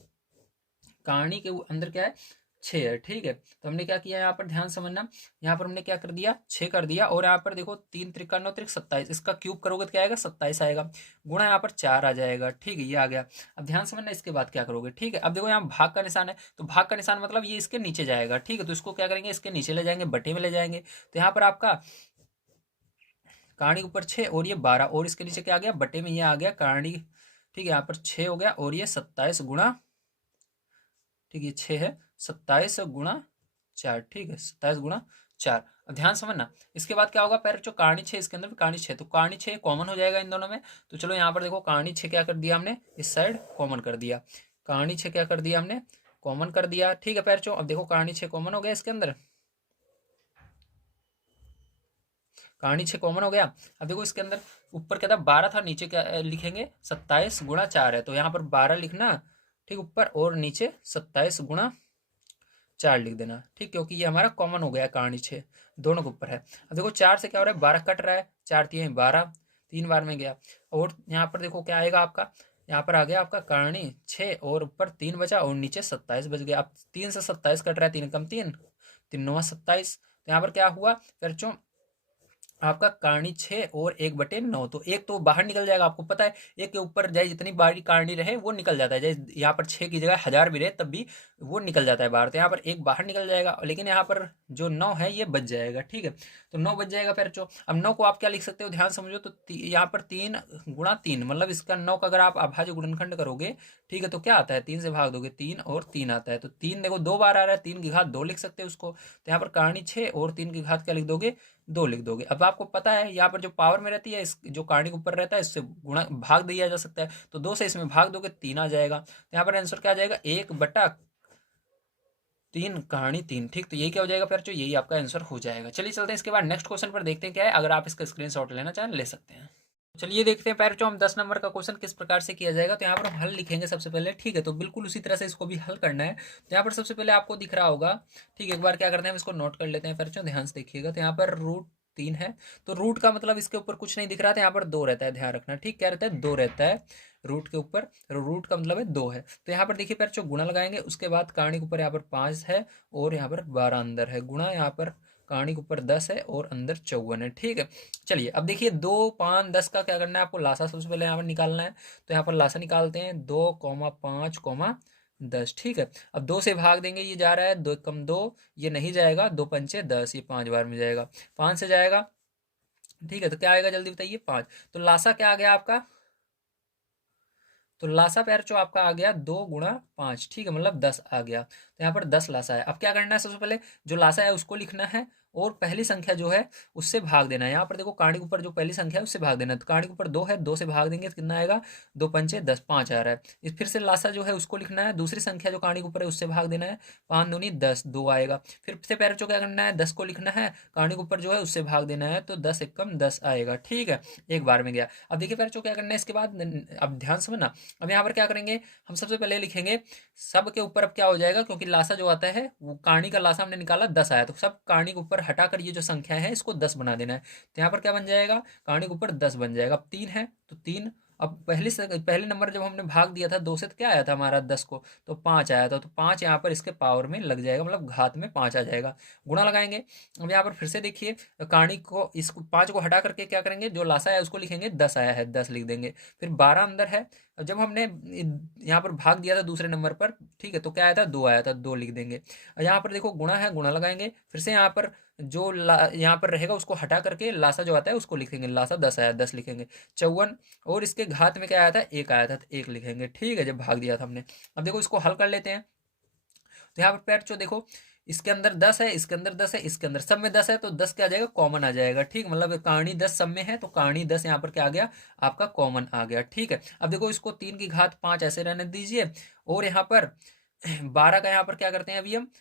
कहानी के अंदर क्या है, 6 है, ठीक है। तो हमने क्या किया यहाँ पर, ध्यान समझना, यहाँ पर हमने क्या कर दिया, 6 कर दिया। और यहाँ पर देखो 3 त्रिका 9 त्रिक 27, इसका क्यूब करोगे तो क्या आएगा, 27 आएगा। गुणा यहाँ पर 4 आ जाएगा, ठीक है, ये आ गया। अब ध्यान समझना, इसके बाद क्या करोगे, ठीक है। अब देखो यहाँ भाग का निशान है, तो भाग का निशान मतलब ये इसके नीचे जाएगा, ठीक है। तो इसको क्या करेंगे, इसके नीचे ले जाएंगे, बटे में ले जाएंगे। तो यहाँ पर आपका कहानी के ऊपर 6 और ये 12, और इसके नीचे क्या आ गया, बटे में ये आ गया कहानी, ठीक है। यहाँ पर 6 हो गया और ये 27 गुणा, ठीक है, 6 है, 27 गुणा 4, ठीक है, 27 गुणा 4। अब ध्यान समझना, इसके बाद क्या होगा, पैर जो कहानी 6, इसके अंदर भी कहानी 6, तो कहानी 6 कॉमन हो जाएगा इन दोनों में। तो चलो यहाँ पर देखो कहानी 6 क्या कर दिया हमने, इस साइड कॉमन कर दिया, कहानी 6 क्या कर दिया हमने, कॉमन कर दिया, ठीक है। पैर चो अब देखो कहानी 6 कॉमन हो गया इसके अंदर, कहानी 6 कॉमन हो गया। अब देखो इसके अंदर ऊपर क्या था, 12 था, नीचे क्या लिखेंगे, 27 गुणा 4 है, तो यहाँ पर 12 लिखना, ठीक, ऊपर, और नीचे 27 गुणा 4 लिख देना, ठीक, क्योंकि ये हमारा कॉमन हो गया कहानी 6, दोनों के ऊपर है। अब देखो 4 से क्या हो रहा है, 12 कट रहा है, 4 3 12, 3 बार में गया। और यहाँ पर देखो क्या आएगा आपका, यहाँ पर आ गया आपका कहानी 6, और ऊपर 3 बचा और नीचे 27 बच गया। अब 3 से 27 कट रहा है, 3 कम 3, 3 9 27। तो यहाँ पर क्या हुआ फिर, चो आपका कहानी 6 और 1/9, तो एक तो बाहर निकल जाएगा, आपको पता है, एक के ऊपर जाए जितनी बारी कहानी रहे वो निकल जाता है, जैसे यहाँ पर 6 की जगह 1000 भी रहे तब भी वो निकल जाता है बाहर, तो यहाँ पर एक बाहर निकल जाएगा, लेकिन यहाँ पर जो 9 है ये बच जाएगा, ठीक है। तो 9 बच जाएगा फिर जो, अब 9 को आप क्या लिख सकते हो, ध्यान समझो, तो यहाँ पर 3 गुणा 3, मतलब इसका 9 का अगर आप अभाज्य गुणनखंड करोगे, ठीक है, तो क्या आता है, 3 से भाग दोगे, 3 और 3 आता है, तो 3 देखो 2 बार आ रहा है, 3 की घात 2 लिख सकते हो उसको। तो यहाँ पर कहानी 6 और 3 की घात क्या लिख दोगे, 2 लिख दोगे। अब आपको पता है यहाँ पर जो पावर में रहती है, इस जो कहानी के ऊपर रहता है, इससे गुणा भाग दिया जा सकता है, तो 2 से इसमें भाग दोगे 3 आ जाएगा। तो यहाँ पर आंसर क्या आ जाएगा, 1/3 कहानी 3, ठीक। तो यही क्या हो जाएगा फिर, जो यही आपका आंसर हो जाएगा। चलिए चलते हैं इसके बाद नेक्स्ट क्वेश्चन पर, देखते हैं क्या है, अगर आप इसका स्क्रीनशॉट लेना चाहें ले सकते हैं। चलिए देखते हैं पैर, जो हम 10 नंबर का क्वेश्चन किस प्रकार से किया जाएगा। तो यहाँ पर हम हल लिखेंगे सबसे पहले, ठीक है, तो बिल्कुल उसी तरह से इसको भी हल करना है। तो यहाँ पर सबसे पहले आपको दिख रहा होगा, ठीक है, एक बार क्या करते हैं, हम इसको नोट कर लेते हैं, फिर जो ध्यान से देखिएगा। तो यहाँ पर √3 है, तो रूट का मतलब इसके ऊपर कुछ नहीं दिख रहा था, यहाँ पर 2 रहता है, ध्यान रखना, ठीक, क्या रहता है, 2 रहता है रूट के ऊपर, रूट का मतलब है 2 है। तो यहाँ पर देखिए पैर, जो गुणा लगाएंगे, उसके बाद कहानी के ऊपर यहाँ पर 5 है और यहाँ पर 12 अंदर है, गुणा यहाँ पर कहानी के ऊपर 10 है और अंदर 54 है, ठीक है। चलिए अब देखिए 2 5 10 का क्या करना है आपको, लासा सबसे पहले यहाँ पर निकालना है। तो यहाँ पर लासा निकालते हैं, 2,5,10, ठीक है। अब 2 से भाग देंगे, ये जा रहा है 2 कम 2, ये नहीं जाएगा, 2 पंचे 10, ये 5 बार में जाएगा, 5 से जाएगा, ठीक है। तो क्या आएगा जल्दी बताइए, 5। तो लासा क्या आ गया आपका, तो लासा पैर जो आपका आ गया 2 × 5, ठीक है, मतलब 10 आ गया। तो यहाँ पर 10 लासा है। अब क्या करना है, सबसे पहले जो लासा है उसको लिखना है, और पहली संख्या जो है उससे भाग देना है। यहाँ पर देखो कहानी के ऊपर जो पहली संख्या है उससे भाग देना है, तो कहानी के ऊपर 2 है, 2 से भाग देंगे तो कितना आएगा, 2 पंचे 10, 5 आ रहा है। फिर से लासा जो है उसको लिखना है, दूसरी संख्या जो कहानी के ऊपर है उससे भाग देना है, 5 दूनी 10, 2 आएगा। फिर से पैर जो क्या करना है, 10 को लिखना है, कहानी के ऊपर जो है उससे भाग देना है, तो 10 एकम 10 आएगा, ठीक है, एक बार में गया। अब देखिए पैर जो क्या करना है इसके बाद, अब ध्यान समझना, अब यहाँ पर क्या करेंगे, हम सबसे पहले लिखेंगे सब के ऊपर, अब क्या हो जाएगा, क्योंकि लासा जो आता है वो कहानी का लासा हमने निकाला 10 आया, तो सब कहानी के ऊपर हटाकर ये जो संख्या है इसको 10 बना देना है। तो यहाँ पर क्या बन जाएगा, कहानी के ऊपर 10 बन जाएगा। अब 3 है तो 3, अब पहले नंबर जब हमने भाग दिया था 2 से, तो क्या आया था हमारा 10 को, तो 5 आया था, तो 5 यहाँ पर इसके पावर में लग जाएगा, मतलब घात में 5 आ जाएगा। गुणा लगाएंगे, अब यहाँ पर फिर से देखिए, कहानी को इस 5 को हटा करके क्या करेंगे, जो लासा है उसको लिखेंगे, 10 आया है 10 लिख देंगे। फिर 12 अंदर है, जब हमने यहाँ पर भाग दिया था दूसरे नंबर पर, ठीक है, तो क्या आया था, 2 आया था, 2 लिख देंगे। यहाँ पर देखो गुणा है, गुणा लगाएंगे, फिर से यहाँ पर जो यहाँ पर रहेगा उसको हटा करके लासा जो आता है उसको लिखेंगे, लासा 10 आया 10 लिखेंगे, 54, और इसके घात में क्या आया था, 1 आया था, तो 1 लिखेंगे, ठीक है, जब भाग दिया था हमने। अब देखो इसको हल कर लेते हैं। तो यहाँ पर पैर जो देखो, इसके अंदर 10 है, इसके अंदर 10 है, इसके अंदर सब में 10 है, तो 10 क्या आ जाएगा, कॉमन आ जाएगा। ठीक, मतलब कहानी 10 सब में है तो कहानी 10 यहाँ पर क्या आ गया, आपका कॉमन आ गया। ठीक है, अब देखो इसको 3 की घात 5 ऐसे रहने दीजिए, और यहाँ पर 12 का यहाँ पर क्या करते हैं अभी हम,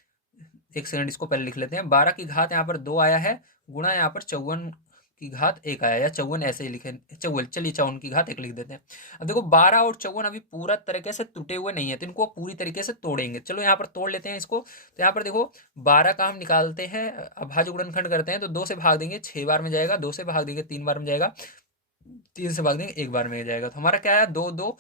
एक सेकंड इसको पहले लिख लेते हैं। 12 की घात यहाँ पर 2 आया है, गुणा यहाँ पर 54 की घात 1 आया, या 54 ऐसे ही लिखे, 54, चलिए 54 की घात 1 लिख देते हैं। अब देखो 12 और 54 अभी पूरा तरीके से टूटे हुए नहीं है, तो इनको पूरी तरीके से तोड़ेंगे। चलो यहाँ पर तोड़ लेते हैं इसको। तो यहाँ पर देखो 12 का हम निकालते हैं, अभाज्य गुणनखंड करते हैं, तो 2 से भाग देंगे 6 बार में जाएगा, 2 से भाग देंगे 3 बार में जाएगा, 3 से भाग देंगे 1 बार में जाएगा। तो हमारा क्या है, 2 2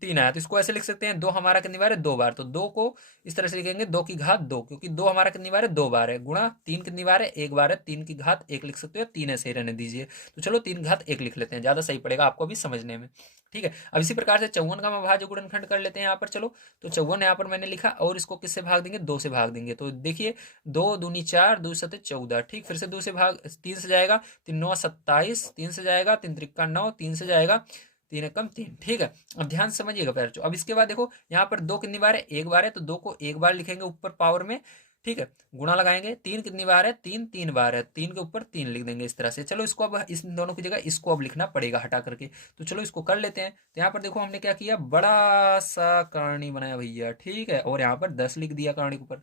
3 आया। तो इसको ऐसे लिख सकते हैं, 2 हमारा कितनी बार है, 2 बार, तो 2 को इस तरह से लिखेंगे 2 की घात 2, क्योंकि 2 हमारा कितनी बार है, 2 बार है, गुणा 3 कितनी बार है, 1 बार है, 3 की घात 1 लिख सकते हो, 3 ऐसे ही रहने दीजिए। तो चलो 3 की घात 1 लिख लेते हैं, ज्यादा सही पड़ेगा आपको भी समझने में। ठीक है, अब इसी प्रकार से 54 का हम अभाज्य गुणनखंड कर लेते हैं यहाँ पर। चलो, तो 54 यहाँ पर मैंने लिखा, और इसको किससे भाग देंगे, 2 से भाग देंगे। तो देखिए 2 दूनी 4, 2 सते 14। ठीक, फिर से 2 से भाग, 3 से जाएगा, 3 9 27, 3 से जाएगा, 3 त्रिका 9, 3 से जाएगा, 3 एकम 3। ठीक है, अब ध्यान से समझिएगा प्यार। अब इसके बाद देखो यहाँ पर 2 कितनी बार है, 1 बार है, तो 2 को 1 बार लिखेंगे ऊपर पावर में। ठीक है, गुणा लगाएंगे, 3 कितनी बार है, 3 3 बार है, 3 के ऊपर 3 लिख देंगे इस तरह से। चलो इसको अब इस दोनों की जगह इसको अब लिखना पड़ेगा हटा करके, तो चलो इसको कर लेते हैं। तो यहाँ पर देखो हमने क्या किया, बड़ा सा करणी बनाया भैया। ठीक है, और यहाँ पर 10 लिख दिया करणी के ऊपर।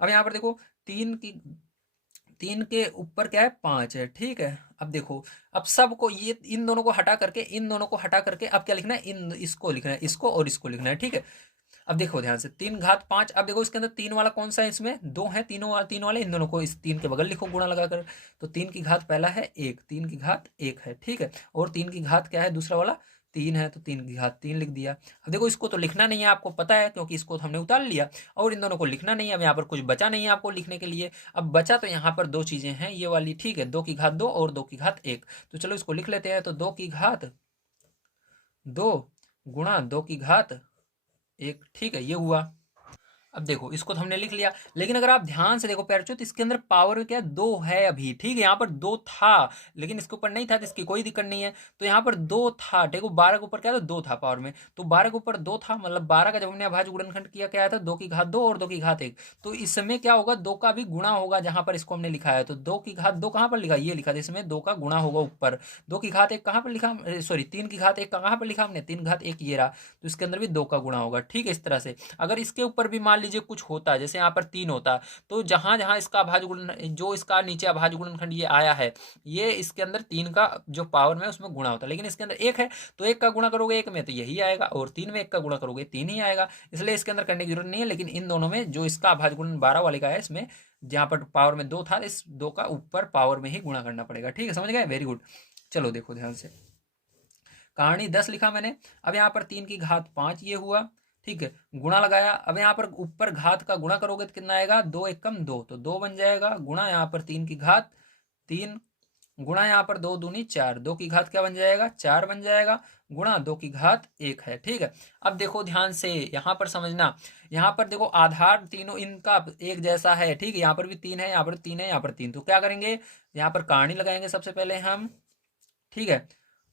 अब यहाँ पर देखो 3 के ऊपर क्या है, 5 है। ठीक है, अब देखो, अब सबको ये इन दोनों को हटा करके, इन दोनों को हटा करके अब क्या लिखना है, इन इसको लिखना है, इसको और इसको लिखना है। ठीक है, अब देखो ध्यान से, 3 घात 5। अब देखो इसके अंदर 3 वाला कौन सा है, इसमें 2 है, तीन वाले, इन दोनों को इस 3 के बगल लिखो गुणा लगाकर। तो 3 की घात पहला है 1, 3 की घात 1 है। ठीक है, और 3 की घात क्या है दूसरा वाला, 3 है, तो 3 की घात 3 लिख दिया। अब देखो इसको तो लिखना नहीं है, आपको पता है, क्योंकि इसको तो हमने उतार लिया, और इन दोनों को लिखना नहीं है। अब यहाँ पर कुछ बचा नहीं है आपको लिखने के लिए। अब बचा तो यहाँ पर 2 चीजें हैं ये वाली। ठीक है, 2 की घात 2 और 2 की घात 1। तो चलो इसको लिख लेते हैं। तो 2 की घात 2 गुणा 2 की घात 1। ठीक है, ये हुआ। अब देखो इसको तो हमने लिख लिया, लेकिन अगर आप ध्यान से देखो प्यारे, तो इसके अंदर पावर क्या है, 2 है अभी। ठीक है, यहाँ पर 2 था, लेकिन इसके ऊपर नहीं था, तो इसकी कोई दिक्कत नहीं है। तो यहाँ पर 2 था, देखो 12 के ऊपर क्या था, 2 था पावर में, तो 12 के ऊपर 2 था, मतलब 12 का जब हमने अभाज्य गुणनखंड किया क्या आया था, 2 की घात 2 और 2 की घात 1। तो इसमें क्या होगा, 2 का भी गुणा होगा, जहां पर इसको हमने लिखा है। तो 2 की घात 2 कहां पर लिखा, ये लिखा था, इसमें 2 का गुणा होगा ऊपर। 2 की घात 1 कहां पर लिखा, सॉरी 3 की घात 1 कहां पर लिखा हमने, 3 घात 1 ये रहा, तो इसके अंदर भी 2 का गुणा होगा। ठीक है, इस तरह से अगर इसके ऊपर भी मान लीजिए कुछ होता है, जैसे यहाँ पर 3 होता, तो जहां जहां इसका अभाज्य गुणन, जो इसका नीचे अभाज्य गुणनखंड ये आया है, ये इसके अंदर 3 का जो पावर में उसमें गुणा होता है, लेकिन इसके अंदर 1 है, तो 1 का गुणा करोगे 1 में तो यही आएगा, और 3 में 1 का गुणा करोगे 3 ही आएगा, इसलिए इसके अंदर करने की जरूरत नहीं है। लेकिन इन दोनों में जो इसका अभाज्य गुणन 12 वाले का है, इसमें जहां पर पावर में 2 था, इस 2 का ऊपर पावर में ही गुणा करना पड़ेगा। ठीक है, समझ गए, वेरी गुड। चलो देखो ध्यान से, कहानी 10 लिखा मैंने। अब यहाँ पर 3 की घात 5 ये हुआ। ठीक है, गुणा लगाया। अब यहाँ पर ऊपर घात का गुणा करोगे तो कितना आएगा, 2 एकम 2, तो 2 बन जाएगा, गुणा यहाँ पर 3 की घात 3, गुणा यहाँ पर 2 दूनी 4, 2 की घात क्या बन जाएगा, 4 बन जाएगा, गुणा 2 की घात 1 है। ठीक है, अब देखो ध्यान से यहाँ पर समझना, यहाँ पर देखो आधार तीनों इनका एक जैसा है। ठीक है, यहाँ पर भी 3 है, यहाँ पर 3 है, यहाँ पर 3, तो क्या करेंगे, यहाँ पर कहानी लगाएंगे सबसे पहले हम। ठीक है,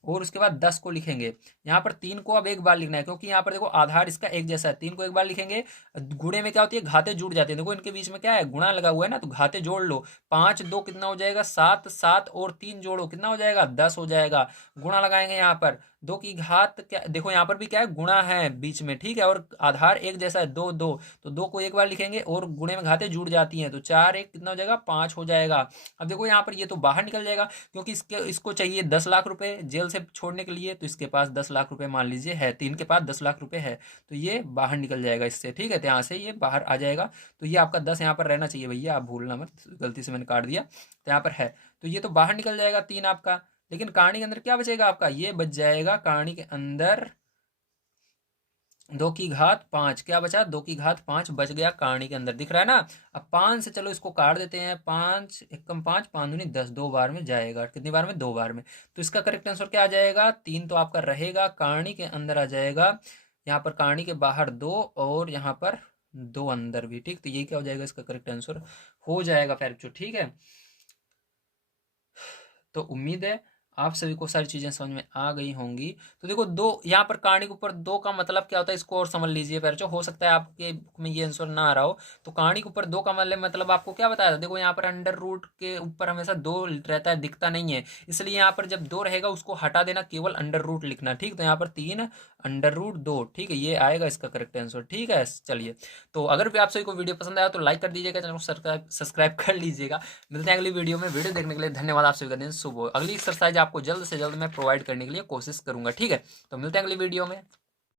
और उसके बाद 10 को लिखेंगे। यहाँ पर 3 को अब एक बार लिखना है, क्योंकि यहाँ पर देखो आधार इसका एक जैसा है, 3 को एक बार लिखेंगे। गुणे में क्या होती है, घाते जुड़ जाते हैं, देखो इनके बीच में क्या है, गुणा लगा हुआ है ना, तो घाते जोड़ लो। 5 2 कितना हो जाएगा, 7, 7 और 3 जोड़ो कितना हो जाएगा, 10 हो जाएगा। गुणा लगाएंगे यहाँ पर 2 की घात, क्या देखो यहाँ पर भी क्या है, गुणा है बीच में। ठीक है, और आधार एक जैसा है, 2 2, तो 2 को एक बार लिखेंगे, और गुणे में घाते जुड़ जाती हैं, तो 4 1 कितना हो जाएगा, 5 हो जाएगा। अब देखो यहाँ पर ये तो बाहर निकल जाएगा, क्योंकि इसको चाहिए 10 लाख रुपए जेल से छोड़ने के लिए, तो इसके पास 10 लाख रुपए मान लीजिए है, 3 के पास 10 लाख रुपए है, तो ये बाहर निकल जाएगा इससे। ठीक है, तो यहाँ से ये बाहर आ जाएगा, तो ये आपका 10 यहाँ पर रहना चाहिए भैया, आप भूलना मत, गलती से मैंने काट दिया, तो यहाँ पर है, तो ये तो बाहर निकल जाएगा 3 आपका। लेकिन कहानी के अंदर क्या बचेगा आपका, ये बच जाएगा कहानी के अंदर 2 की घात 5, क्या बचा, 2 की घात 5 बच गया कहानी के अंदर, दिख रहा है ना। अब 5 से चलो इसको काट देते हैं, 5 एकम 5, 5 दूनी 10, 2 बार में जाएगा, कितनी बार में, 2 बार में। तो इसका करेक्ट आंसर क्या आ जाएगा, 3 तो आपका रहेगा, कहानी के अंदर आ जाएगा, यहाँ पर कहानी के बाहर 2 और यहाँ पर 2 अंदर भी। ठीक, तो यही क्या हो जाएगा, इसका करेक्ट आंसर हो जाएगा फिर जो। ठीक है, तो उम्मीद है आप सभी को सारी चीज़ें समझ में आ गई होंगी। तो देखो दो यहाँ पर कहानी के ऊपर दो का मतलब क्या होता है, इसको और समझ लीजिए पहले। हो सकता है आपके बुक में ये आंसर ना आ रहा हो। तो कहानी के ऊपर दो का मतलब आपको क्या बताया था, देखो यहाँ पर अंडर रूट के ऊपर हमेशा दो रहता है, दिखता नहीं है, इसलिए यहाँ पर जब दो रहेगा उसको हटा देना, केवल अंडर रूट लिखना। ठीक, तो यहाँ पर 3 अंडर रूट 2, ठीक है, ये आएगा इसका करेक्ट आंसर। ठीक है, चलिए। तो अगर भी आप सभी को वीडियो पसंद आया तो लाइक कर दीजिएगा, चैनल को सब्सक्राइब कर लीजिएगा। मिलते हैं अगली वीडियो में। वीडियो देखने के लिए धन्यवाद। आप सभी का दिन शुभ हो। अगली एक्सरसाइज आपको जल्द से जल्द मैं प्रोवाइड करने के लिए कोशिश करूंगा। ठीक है, तो मिलते हैं अगली वीडियो में।